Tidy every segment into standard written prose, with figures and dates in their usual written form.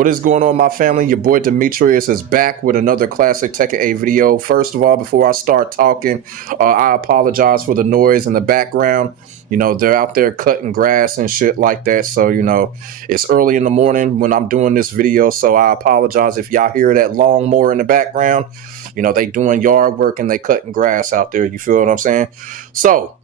What is going on, my family? Your boy Demetrius is back with another classic Tekken 8 video. First of all, before I start talking, I apologize for the noise in the background. You know, they're out there cutting grass and shit like that. So, you know, it's early in the morning when I'm doing this video. So I apologize if y'all hear that lawnmower in the background. You know, they doing yard work and they cutting grass out there. You feel what I'm saying? So,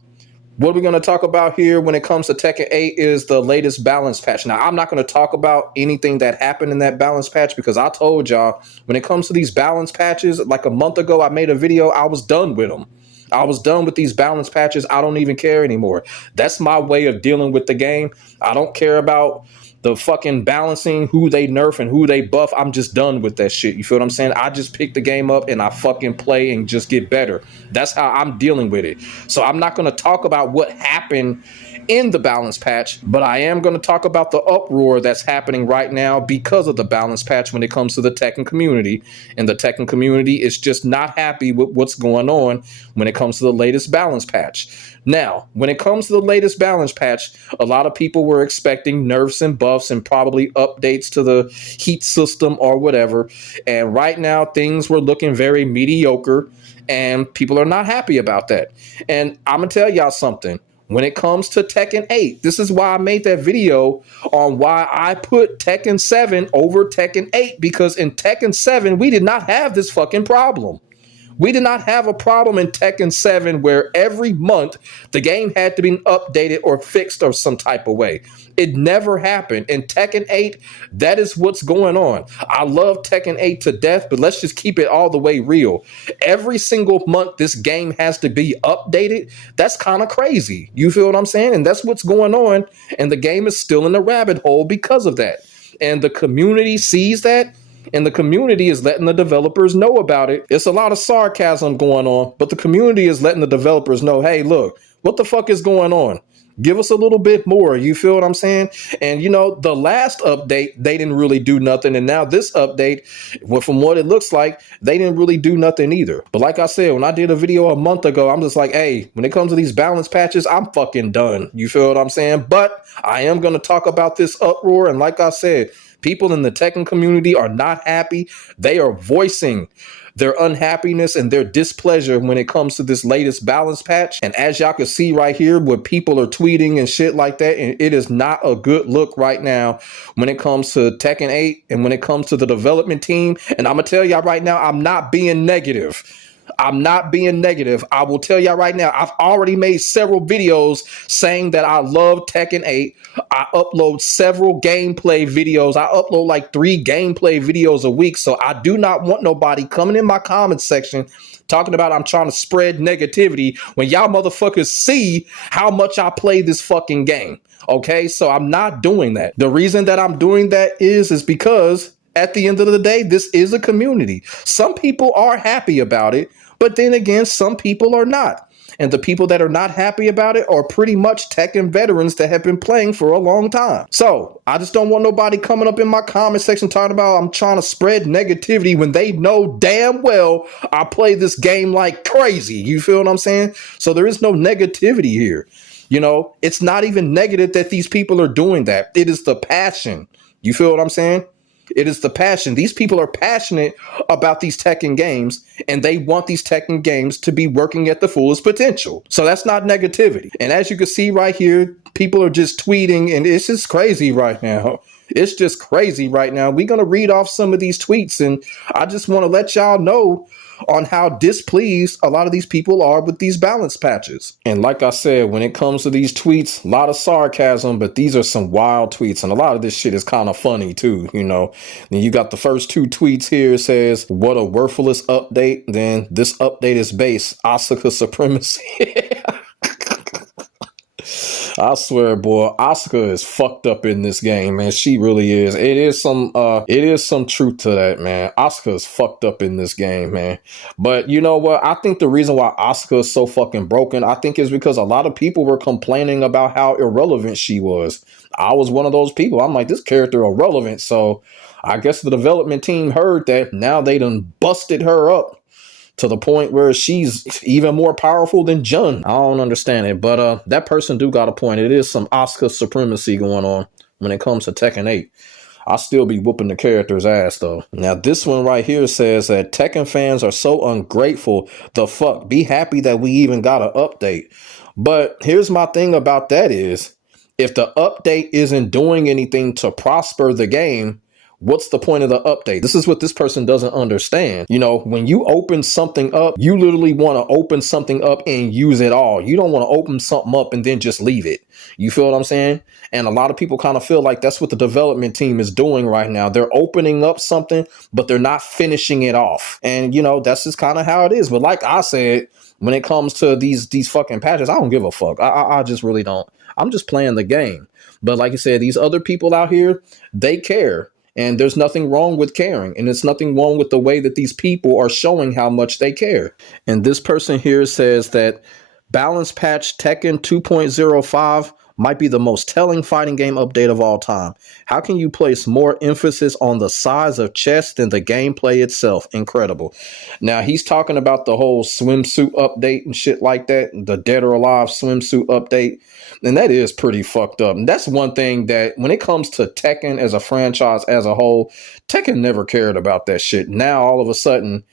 what we're going to talk about here when it comes to Tekken 8 is the latest balance patch. Now, I'm not going to talk about anything that happened in that balance patch because I told y'all when it comes to these balance patches, like a month ago, I made a video. I was done with them. I was done with these balance patches. I don't even care anymore. That's my way of dealing with the game. I don't care about the fucking balancing, who they nerf and who they buff. I'm just done with that shit. You feel what I'm saying? I just pick the game up and I fucking play and just get better. That's how I'm dealing with it. So I'm not going to talk about what happened in the balance patch, but I am going to talk about the uproar that's happening right now because of the balance patch when it comes to the Tekken community. And the Tekken community is just not happy with what's going on when it comes to the latest balance patch. Now, when it comes to the latest balance patch, a lot of people were expecting nerfs and buffs and probably updates to the heat system or whatever. And right now, things were looking very mediocre and people are not happy about that. And I'm going to tell y'all something. When it comes to Tekken 8, this is why I made that video on why I put Tekken 7 over Tekken 8, because in Tekken 7, we did not have this fucking problem. We did not have a problem in Tekken 7 where every month the game had to be updated or fixed or some type of way. It never happened. In Tekken 8, that is what's going on. I love Tekken 8 to death, but let's just keep it all the way real. Every single month this game has to be updated. That's kind of crazy. You feel what I'm saying? And that's what's going on. And the game is still in the rabbit hole because of that. And the community sees that. And the community is letting the developers know about it. It's a lot of sarcasm going on, but the community is letting the developers know, hey, look, what the fuck is going on? Give us a little bit more. You feel what I'm saying? And, you know, the last update, they didn't really do nothing. And now this update, well, from what it looks like, they didn't really do nothing either. But like I said, when I did a video a month ago, I'm just like, hey, when it comes to these balance patches, I'm fucking done. You feel what I'm saying? But I am going to talk about this uproar. And like I said, people in the Tekken community are not happy. They are voicing their unhappiness and their displeasure when it comes to this latest balance patch. And as y'all can see right here, what people are tweeting and shit like that, and it is not a good look right now when it comes to Tekken 8 and when it comes to the development team. And I'm gonna tell y'all right now, I'm not being negative. I'm not being negative. I will tell y'all right now, I've already made several videos saying that I love Tekken 8. I upload several gameplay videos. I upload like 3 gameplay videos a week. So I do not want nobody coming in my comment section talking about I'm trying to spread negativity when y'all motherfuckers see how much I play this fucking game. Okay, so I'm not doing that. The reason that I'm doing that is because at the end of the day, this is a community. Some people are happy about it, but then again, some people are not. And the people that are not happy about it are pretty much Tekken veterans that have been playing for a long time. So I just don't want nobody coming up in my comment section talking about I'm trying to spread negativity when they know damn well I play this game like crazy. You feel what I'm saying? So there is no negativity here. You know, it's not even negative that these people are doing that. It is the passion. You feel what I'm saying? It is the passion. These people are passionate about these Tekken games, and they want these Tekken games to be working at the fullest potential. So that's not negativity. And as you can see right here, people are just tweeting, and it's just crazy right now. It's just crazy right now. We're going to read off some of these tweets, and I just want to let y'all know on how displeased a lot of these people are with these balance patches. And like I said, when it comes to these tweets, a lot of sarcasm, but these are some wild tweets. And a lot of this shit is kind of funny too, you know. And you got the first 2 tweets here. It says, what a worthless update. Then this update is based Asuka supremacy. I swear, boy, Asuka is fucked up in this game, man. She really is. It is some truth to that, man. Asuka is fucked up in this game, man. But you know what? I think the reason why Asuka is so fucking broken, I think is because a lot of people were complaining about how irrelevant she was. I was one of those people. I'm like, this character irrelevant. So I guess the development team heard that. Now they done busted her up to the point where she's even more powerful than Jun. I don't understand it, but that person do got a point. It is some Asuka supremacy going on when it comes to Tekken 8. I'll still be whooping the character's ass though. Now this one right here says that Tekken fans are so ungrateful. The fuck? Be happy that we even got an update. But here's my thing about that is, if the update isn't doing anything to prosper the game, what's the point of the update? This is what this person doesn't understand. You know, when you open something up, you literally want to open something up and use it all. You don't want to open something up and then just leave it. You feel what I'm saying? And a lot of people kind of feel like that's what the development team is doing right now. They're opening up something, but they're not finishing it off. And, you know, that's just kind of how it is. But like I said, when it comes to these fucking patches, I don't give a fuck. I just really don't. I'm just playing the game. But like I said, these other people out here, they care. And there's nothing wrong with caring. And there's nothing wrong with the way that these people are showing how much they care. And this person here says that Balance Patch Tekken 2.05 might be the most telling fighting game update of all time. How can you place more emphasis on the size of chest than the gameplay itself? Incredible. Now, he's talking about the whole swimsuit update and shit like that, the Dead or Alive swimsuit update. And that is pretty fucked up. And that's one thing that when it comes to Tekken as a franchise as a whole, Tekken never cared about that shit. Now, all of a sudden,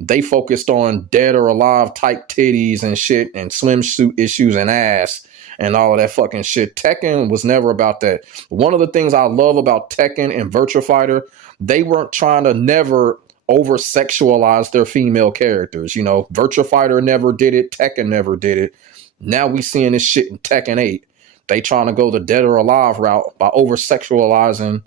they focused on Dead or Alive type titties and shit and swimsuit issues and ass and all of that fucking shit. Tekken was never about that. One of the things I love about Tekken and Virtua Fighter, they weren't trying to never over sexualize their female characters. You know, Virtua Fighter never did it. Tekken never did it. Now we seeing this shit in Tekken 8. They trying to go the Dead or Alive route by over sexualizing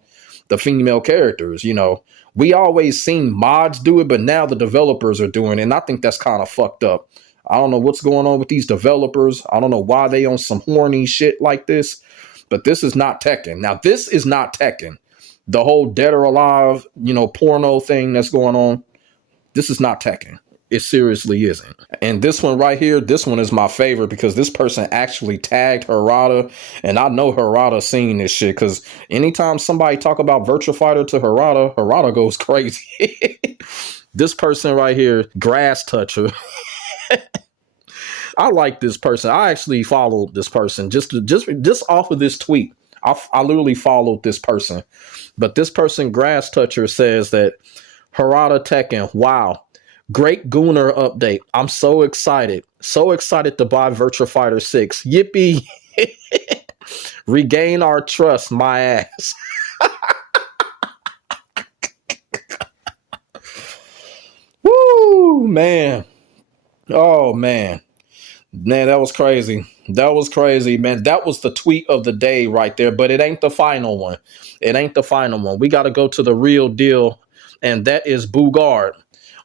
the female characters. You know, we always seen mods do it, but now the developers are doing it. And I think that's kind of fucked up. I don't know what's going on with these developers. I don't know why they on some horny shit like this, but this is not Tekken. Now, this is not Tekken. The whole Dead or Alive, you know, porno thing that's going on. This is not Tekken. It seriously isn't. And this one right here, this one is my favorite because this person actually tagged Harada. And I know Harada seen this shit because anytime somebody talk about Virtua Fighter to Harada, Harada goes crazy. This person right here, Grass Toucher. I like this person. I actually followed this person just off of this tweet. I literally followed this person. But this person, Grass Toucher, says that Harada Tekken, wow, great Gooner update. I'm so excited. So excited to buy Virtua Fighter 6. Yippee. Regain our trust, my ass. Woo, man. Oh, man. Man, that was crazy. That was crazy, man. That was the tweet of the day right there, but it ain't the final one. It ain't the final one. We got to go to the real deal, and that is Bugard.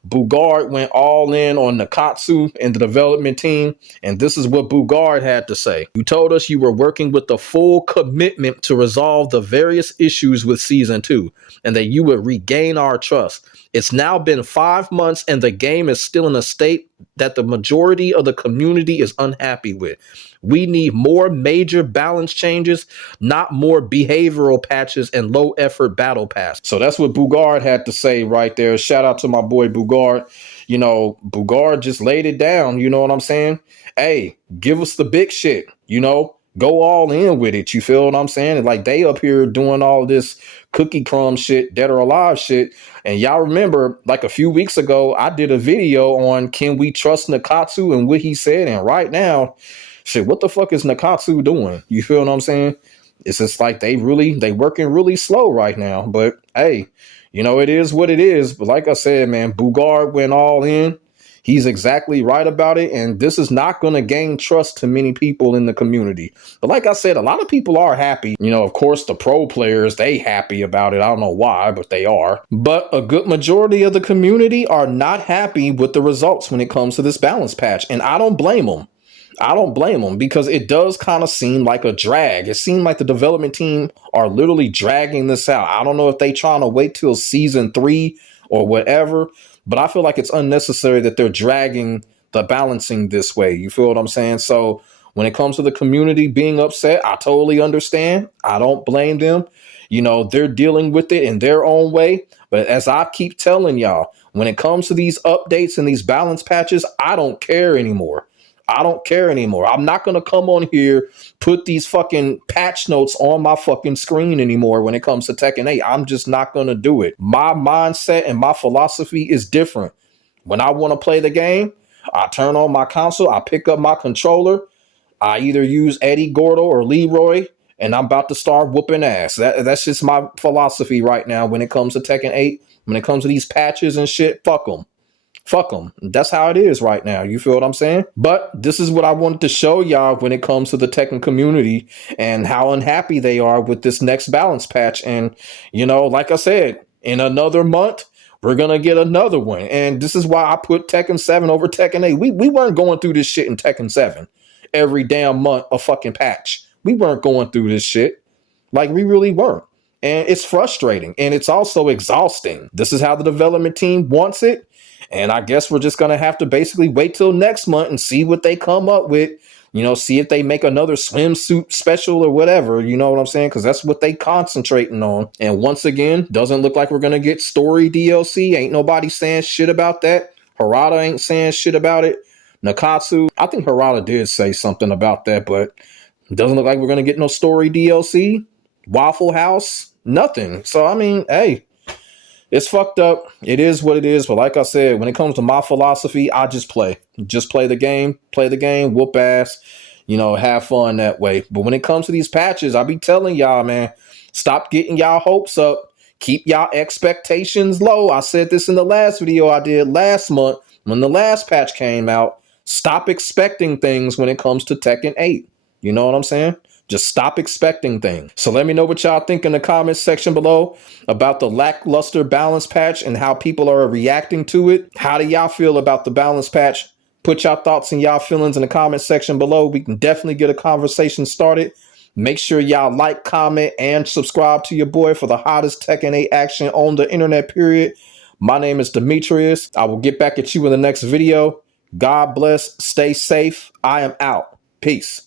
Bugard went all in on Nakatsu and the development team, and this is what Bugard had to say. You told us you were working with the full commitment to resolve the various issues with Season 2, and that you would regain our trust. It's now been 5 months, and the game is still in a state that the majority of the community is unhappy with. We need more major balance changes, not more behavioral patches and low effort battle pass. So that's what Bugard had to say right there. Shout out to my boy Bugard. You know, Bugard just laid it down. You know what I'm saying? Hey, give us the big shit, you know? Go all in with it. You feel what I'm saying? Like they up here doing all this cookie crumb shit, Dead or Alive shit. And y'all remember like a few weeks ago, I did a video on can we trust Nakatsu and what he said. And right now, shit, what the fuck is Nakatsu doing? You feel what I'm saying? It's just like they working really slow right now. But hey, you know, it is what it is. But like I said, man, Bugard went all in. He's exactly right about it, and this is not going to gain trust to many people in the community. But like I said, a lot of people are happy. You know, of course, the pro players, they happy about it. I don't know why, but they are. But a good majority of the community are not happy with the results when it comes to this balance patch, and I don't blame them. I don't blame them because it does kind of seem like a drag. It seemed like the development team are literally dragging this out. I don't know if they trying to wait till season 3 or whatever, but I feel like it's unnecessary that they're dragging the balancing this way. You feel what I'm saying? So when it comes to the community being upset, I totally understand. I don't blame them. You know, they're dealing with it in their own way. But as I keep telling y'all, when it comes to these updates and these balance patches, I don't care anymore. I don't care anymore. I'm not going to come on here, put these fucking patch notes on my fucking screen anymore when it comes to Tekken 8. I'm just not going to do it. My mindset and my philosophy is different. When I want to play the game, I turn on my console, I pick up my controller, I either use Eddie Gordo or Leroy, and I'm about to start whooping ass. That's just my philosophy right now when it comes to Tekken 8. When it comes to these patches and shit, fuck them. Fuck them. That's how it is right now. You feel what I'm saying? But this is what I wanted to show y'all when it comes to the Tekken community and how unhappy they are with this next balance patch. And, you know, like I said, in another month, we're going to get another one. And this is why I put Tekken 7 over Tekken 8. We weren't going through this shit in Tekken 7. Every damn month, a fucking patch. We weren't going through this shit. Like, we really weren't. And it's frustrating. And it's also exhausting. This is how the development team wants it. And I guess we're just going to have to basically wait till next month and see what they come up with. You know, see if they make another swimsuit special or whatever. You know what I'm saying? Because that's what they concentrating on. And once again, doesn't look like we're going to get story DLC. Ain't nobody saying shit about that. Harada ain't saying shit about it. Nakatsu, I think Harada did say something about that, but it doesn't look like we're going to get no story DLC. Waffle House, nothing. So, I mean, hey. It's fucked up. It is what it is. But like I said, when it comes to my philosophy, I just play. Just play the game, whoop ass, you know, have fun that way. But when it comes to these patches, I be telling y'all, man, stop getting y'all hopes up. Keep y'all expectations low. I said this in the last video I did last month when the last patch came out. Stop expecting things when it comes to Tekken 8. You know what I'm saying? Just stop expecting things. So let me know what y'all think in the comments section below about the lackluster balance patch and how people are reacting to it. How do y'all feel about the balance patch? Put y'all thoughts and y'all feelings in the comment section below. We can definitely get a conversation started. Make sure y'all like, comment, and subscribe to your boy for the hottest Tekken 8 action on the internet, period. My name is Demetrius. I will get back at you in the next video. God bless. Stay safe. I am out. Peace.